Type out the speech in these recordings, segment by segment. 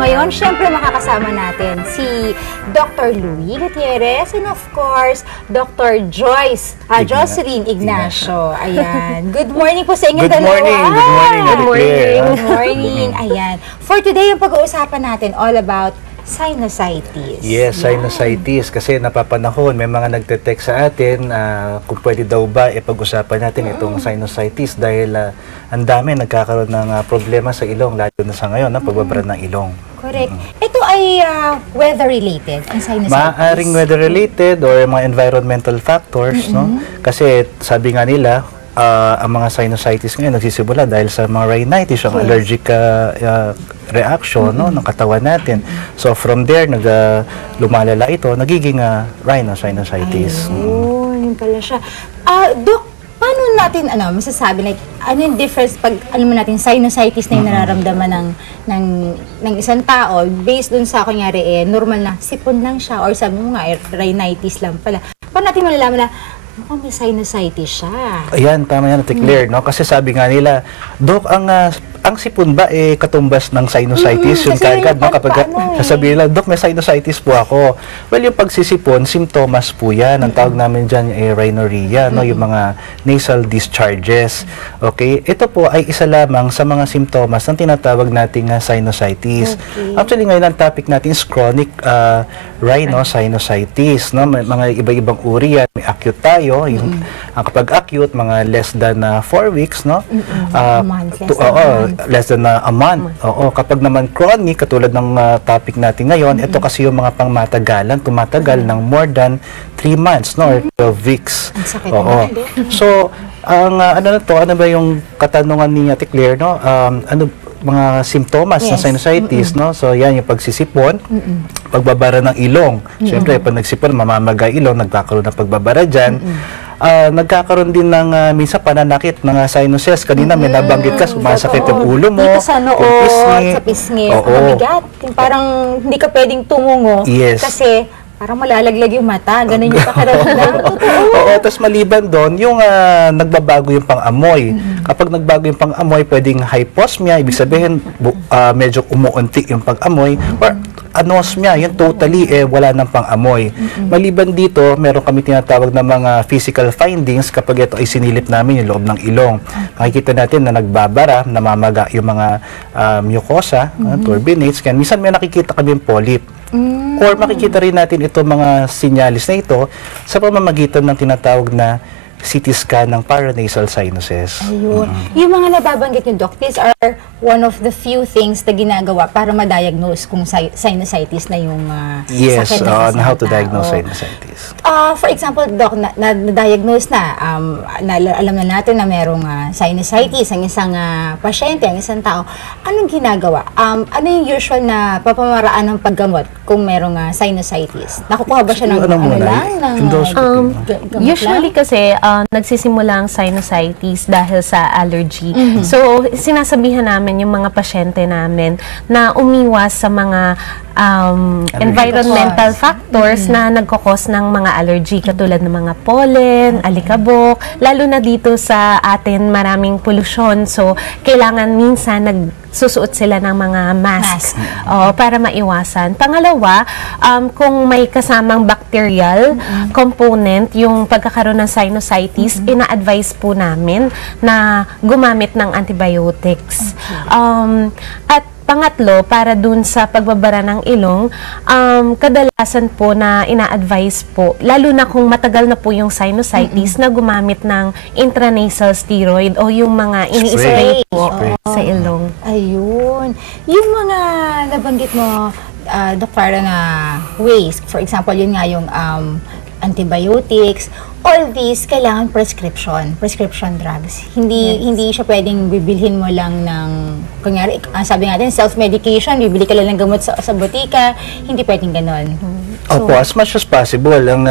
ngayon, syempre makakasama natin si Dr. Louie Gutierrez and of course, Dr. Jocelyn Ignacio. Ayan. Good morning po sa inyong dalawa. Good morning. Good morning. Ayan. For today, yung pag-uusapan natin all about sinusitis. Yes, sinusitis. Kasi napapanahon, may mga nagte-text sa atin kung pwede daw ba pag-usapan natin itong sinusitis dahil ang dami nagkakaroon ng problema sa ilong, lalo na sa ngayon, pagbabara ng ilong. Correct. Ito ay weather-related, ang sinusitis. Maaring weather-related or mga environmental factors, no? Kasi sabi nga nila, ang mga sinusitis ngayon nagsisimula dahil sa mga rhinitis, yung allergic reaction no, ng katawan natin. So from there, lumalala ito, nagiging rhinosinusitis. Ayun, yun pala siya. Dok, paano natin masasabi, like, ano yung difference pag, alam mo natin, sinusitis na yung nararamdaman ng isang tao, based dun sa, kunyari, normal na, sipon lang siya, or sabi mo nga, rhinitis lang pala. Paano natin malalaman na, mukhang may sinusitis siya? Ayan, tama yan, Ate Claire, no? Kasi sabi nga nila, Dok, ang sipon ba katumbas ng sinusitis? Yung kagad, no? Kapag sasabihin nila, Dok, may sinusitis po ako. Well, yung pagsisipon, simptomas po yan. Ang tawag namin dyan rhinorrhea, no? Yung mga nasal discharges. Okay? Ito po ay isa lamang sa mga simptomas ng tinatawag nating sinusitis. Actually, ngayon ang topic natin is chronic rhinosinusitis, no? May mga iba-ibang uri yan. May acute tayo. Yung, kapag acute, mga less than 4 weeks, no? Less than a month. Oo, kapag naman chronic, katulad ng topic natin ngayon, ito kasi yung mga pangmatagalan, tumatagal ng more than 3 months, no, or 12 weeks. Oo. So, ano ba yung katanungan ni Ate Claire, no? Mga simptomas ng sinusitis, no? So, yan yung pagsisipon, pagbabara ng ilong. Siyempre, pag nagsipon, mamamaga ilong, nagkakaroon ng pagbabara dyan. Nagkakaroon din ng minsan pananakit ng sinuses. Kanina may nabanggit ka, sumasakit yung ulo mo. Dito sa noo, sa pisngi, mabigat. Parang hindi ka pwedeng tumungo. Yes. Kasi parang malalaglag yung mata. Ganun yung pakiramdam. Oo, tapos maliban doon, yung nagbabago yung pang-amoy. Kapag nagbago yung pang-amoy, pwedeng hyposmia, ibig sabihin medyo umuunti yung pang-amoy, or anosmia, yun totally wala ng pang-amoy. Maliban dito, meron kami tinatawag na mga physical findings kapag ito ay sinilip namin yung loob ng ilong. Makikita natin na nagbabara, namamaga yung mga mucosa, turbinates, kaya minsan may nakikita kami yung polyp. Or makikita rin natin ito mga sinyalis na ito sa pamamagitan ng tinatawag na CT scan ng paranasal sinuses. Ayun. Yung mga nababanggit yung Doc, these are one of the few things na ginagawa para ma-diagnose kung sinusitis na yung sakit na how to diagnose sinusitis. For example, Doc, na-diagnose alam na natin na merong sinusitis ang isang pasyente, ang isang tao. Anong ginagawa? Ano yung usual na papamaraan ng paggamot kung merong sinusitis? Nakukuha ba siya ng usually kasi nagsisimula ang sinusitis dahil sa allergy. So, sinasabihan namin yung mga pasyente namin na umiwas sa mga environmental factors na nagkakos ng mga allergy, katulad ng mga pollen, alikabok, lalo na dito sa atin maraming pollution. So, kailangan minsan nagsusuot sila ng mga mask para maiwasan. Pangalawa, kung may kasamang bacterial component yung pagkakaroon ng sinusitis, ina-advise po namin na gumamit ng antibiotics. At pangatlo, para dun sa pagbabara ng ilong, kadalasan po na ina-advise po, lalo na kung matagal na po yung sinusitis, na gumamit ng intranasal steroid o yung mga ini-spray po sa ilong. Ayun. Yung mga nabanggit mo, Dr. na ways, for example, yun nga yung antibiotics, all these kailangan prescription drugs. Hindi siya pwedeng bibilhin mo lang ng, kunyari, sabi natin, self-medication, bibili ka lang ng gamot sa botika, hindi pwedeng ganon. Opo, as much as possible, ang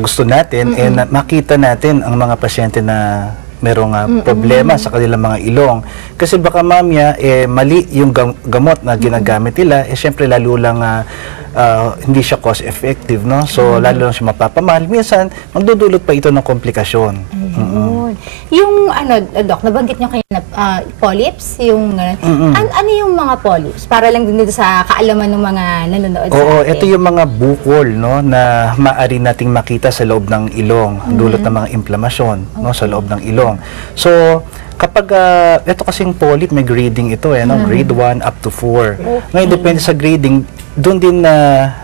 gusto natin, makita natin ang mga pasyente na merong problema sa kanilang mga ilong. Kasi baka mamaya, mali yung gamot na ginagamit nila, syempre lalo lang hindi siya cost effective, no? So lalo lang siya mapapamahal. Minsan magdudulot pa ito ng komplikasyon. Ayun. Yung Doc, nabanggit niyo kanina polyps, yung ano yung mga polyps? Para lang din dito sa kaalaman ng mga nanonood sa Oo, atin. ito yung mga bukol, no, na maaari nating makita sa loob ng ilong, dulot ng mga inflamasyon, no, sa loob ng ilong. So kapag ito kasing polyp, may grading ito, no? Grade 1 up to 4. Ngayon, depende sa grading, doon din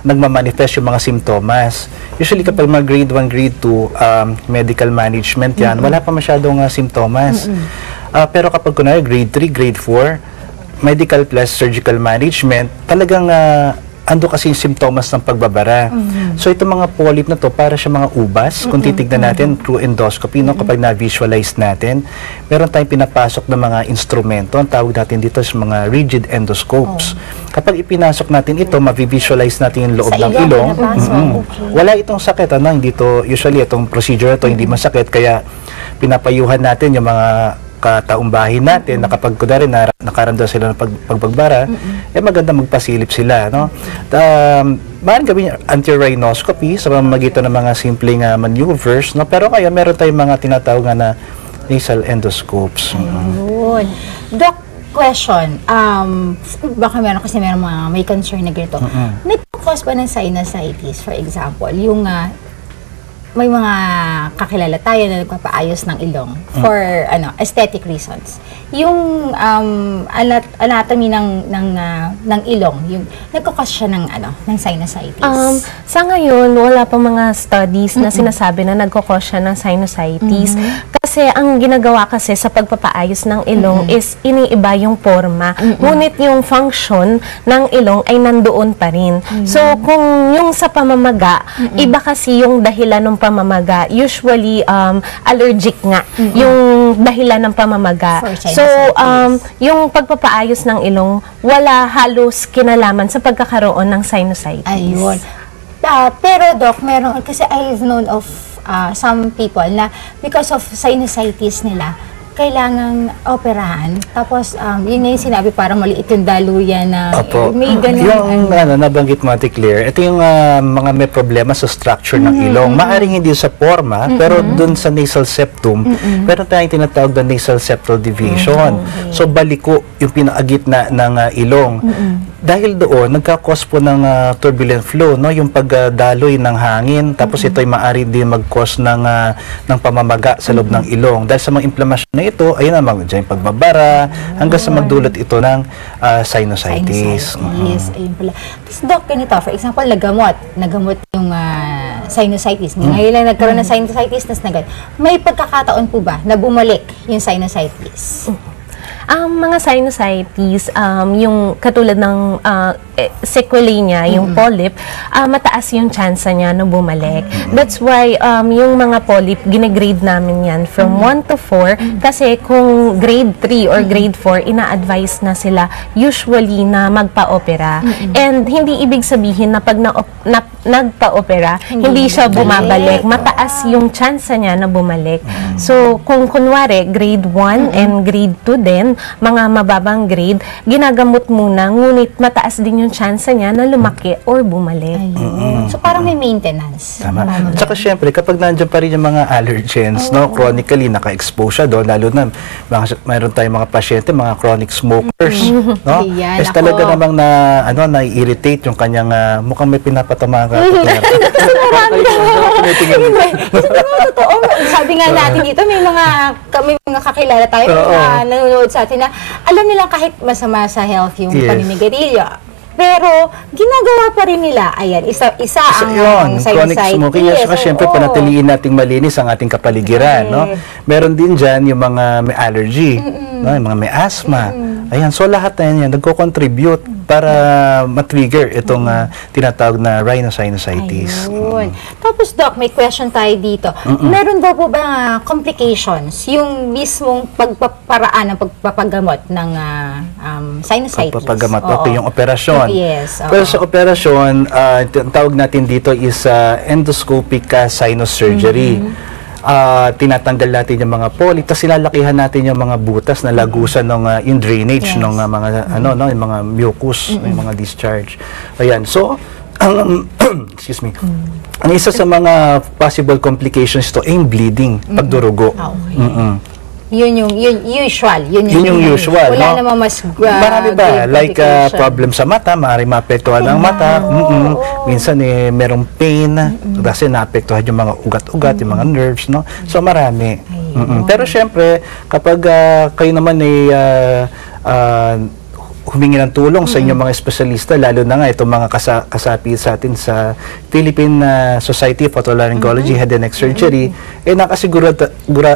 nagmamanifest yung mga simptomas. Usually, kapag mga grade 1, grade 2, medical management yan, wala pa masyadong simptomas. Pero kapag kunwari, grade 3, grade 4, medical plus surgical management, talagang ando kasi yung simptomas ng pagbabara. So itong mga polyp na to, para siya mga ubas. Kung titignan natin through endoscopy, no, kapag na-visualize natin, meron tayong pinapasok ng mga instrumento. Ang tawag natin dito is mga rigid endoscopes. Kapag ipinasok natin ito, ma-visualize natin yung loob Sa ng ilong, ilong. pinapasok. Okay. Wala itong sakit, hindi to, usually itong procedure ito, hindi masakit, kaya pinapayuhan natin yung mga kataumbahin natin na kapag kunwari nakaramdam sila ng pagbagbara, maganda magpasilip sila, no? Maaaring gawin yung anti-rhinoscopy sa pamamagitan ng mga simpleng maneuvers, no? Pero ngayon meron tayong mga tinatawag na nasal endoscopes. Ayun. Doc, question. Baka meron mga may concern na ganito. Nagkakos ba ng sinusitis, for example? Yung may mga kakilala tayo na nagpapaayos ng ilong for aesthetic reasons. Yung anatomy ng ilong, yung nagkakos siya ng sinusitis. Sa ngayon, wala pa mga studies na sinasabi na nagkakos siya ng sinusitis. Kasi ang ginagawa kasi sa pagpapaayos ng ilong is iniiba yung forma. Ngunit yung function ng ilong ay nandoon pa rin. So, kung yung sa pamamaga, iba kasi yung dahilan ng pamamaga. Usually, allergic nga yung dahilan ng pamamaga. So, yung pagpapaayos ng ilong, wala halos kinalaman sa pagkakaroon ng sinusitis. Ayun. Pero Doc, meron, kasi I've known of some people na because of sinusitis nila, kailangang operahan. Tapos, yun nga yung sinabi, parang maliit yung daluyan na may ganun. Yung nabanggit mo, Ate Claire, ito yung mga may problema sa structure ng ilong. Maaring hindi sa forma, pero dun sa nasal septum, pero tayong tinatawag na nasal septal deviation. So, baliko yung pinakagitna ng ilong. Dahil doon, nagkakos po ng turbulent flow, no? Yung pagdaloy ng hangin, tapos ito ay maaari din mag-cause ng pamamaga sa loob ng ilong. Dahil sa mga inflamasyon na ito, ayun naman, dyan yung pagbabara, hanggang sa magdulot ito ng sinusitis. Ayun pala. Tapos Doc, ganito, for example, nagamot yung sinusitis. Ngayon lang nagkaroon ng sinusitis, may pagkakataon po ba na bumalik yung sinusitis? Mga sinusitis, yung katulad ng sequelae niya, yung polyp, mataas yung chance niya na bumalik. That's why yung mga polyp, gine-grade namin yan from 1 to 4 kasi kung grade 3 or grade 4, ina-advise na sila usually na magpa-opera. And hindi ibig sabihin na pag nagpa-opera, hindi siya bumabalik. Mataas yung chance niya na bumalik. So, kung kunwari, grade 1 and grade 2 din, mga mababang grade, ginagamot muna, ngunit mataas din yung chance niya na lumaki or bumalik. So, parang may maintenance. Tama. Tsaka syempre, kapag nandiyan pa rin yung mga allergens, no, chronically naka-expose siya doon, lalo na mayroon tayong mga pasyente, mga chronic smokers, no? Yan, Yes, talaga namang na-irritate yung kanyang mukhang may pinapatama ka. Totoo. Sabi nga natin dito, may mga kakilala tayo na nanonood sa atin na alam nilang kahit masama sa health yung paninigarilyo. Pero, ginagawa pa rin nila. Ayan, isa ang chronic smoking. Yes, syempre, panatiliin nating malinis ang ating kapaligiran. No? Meron din dyan yung mga may allergy, no? Yung mga may asthma. Ayan, so lahat na yan, nagko-contribute para matrigger itong tinatawag na rhinosinusitis. Ayun. Tapos, Doc, may question tayo dito. Meron daw po ba complications yung mismong pagpaparaan ng pagpapagamot ng sinusitis? Pagpapagamot, okay, yung operasyon. Yes. Pero sa operasyon, ang tawag natin dito is endoscopic sinus surgery. Tinatanggal natin yung mga polyp, tapos silalakihan natin yung mga butas na lagusan ng yung drainage ng mga yung mga mucus, yung mga discharge. Ayan. So, Excuse me. Ang isa sa mga possible complications to ay yung bleeding, pagdurugo. Mm-mm. Yun yung usual. Yun yung usual, Wala no? namang mas Marami ba? grave Like complication. problem sa mata, maaaring maapektuhan ang mata. Minsan merong pain kasi naapektuhan yung mga ugat-ugat, yung mga nerves, no? So marami. Pero syempre, kapag kayo naman ay humingi ng tulong sa inyong mga espesyalista, lalo na nga itong mga kasapi sa atin sa Philippine Society of Otolaryngology, Head and Neck Surgery,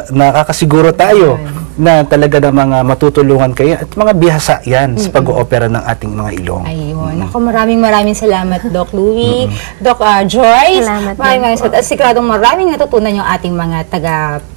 nakakasiguro tayo na talaga na mga matutulungan kayo at mga bihasa yan sa pag-oopera ng ating mga ilong. Ayun. Ako, maraming salamat, Doc Louie. Doc Joyce. Salamat Maraming salamat. At siguradong maraming natutunan yung ating mga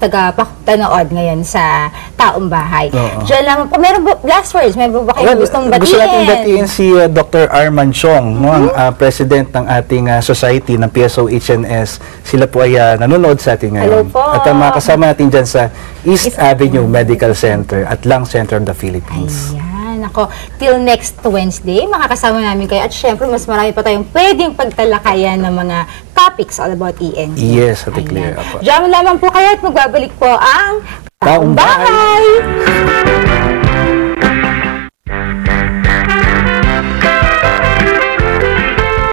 taga-panood ngayon sa taong bahay. Diyan lang po, last words, meron ba kayong gustong batiin? Gusto natin batiin si Dr. Arman Chong, no, ang president ng ating society ng PSO-HNS. Sila po ay nanonood sa atin ngayon. Hello po. At makasama natin dyan sa East Avenue Medical Center at Lung Center of the Philippines. Ayan. Ako, till next Wednesday, makakasama namin kayo. At syempre, mas marami pa tayong pwedeng pagtalakayan ng mga topics all about ENT. Yes, Ate Claire. Diyan lamang po kayo at magbabalik po ang Taong Bahay!